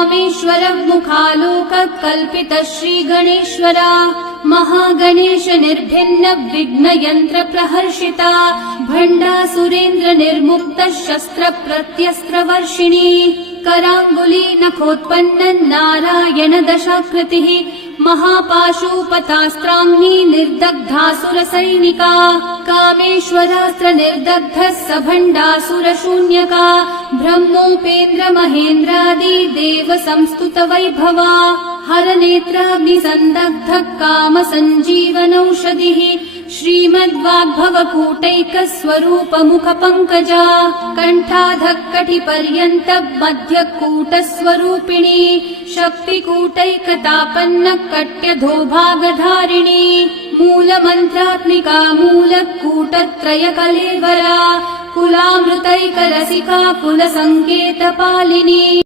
कामेश्वर मुखालोक कल्पित श्रीगणेश्वरा महागणेश निर्भिन्न विघ्न यंत्र प्रहर्षिता भंडासुरेन्द्र निर्मुक्त शस्त्र प्रत्यस्त्र वर्षिणी करांगुली नखोत्पन्न नारायण दशाकृतिः महापाशुपतास्त्राग्नि निर्दग्धासुर सैनिका कामेश्वरास्त्र निर्दग्ध सभंडासुर शून्यका ब्रह्मोपेन्द्र महेन्द्रादि देव संस्तुत वैभवा हर नेत्राग्नि संदग्ध काम संजीवनौषधिः श्रीमद्वाग्भवकूटैक स्वरूप मुख पंकजा कंठाधक्कटि पर्यंत मध्य कूट स्वरूपिणी शक्तिकूटैकतापन्न कट्यधोभागधारिणी मूल मंत्रात्मिका मूल कूटत्रय कलेवरा कुलामृतैक रसिका कुल संकेत पालिनी।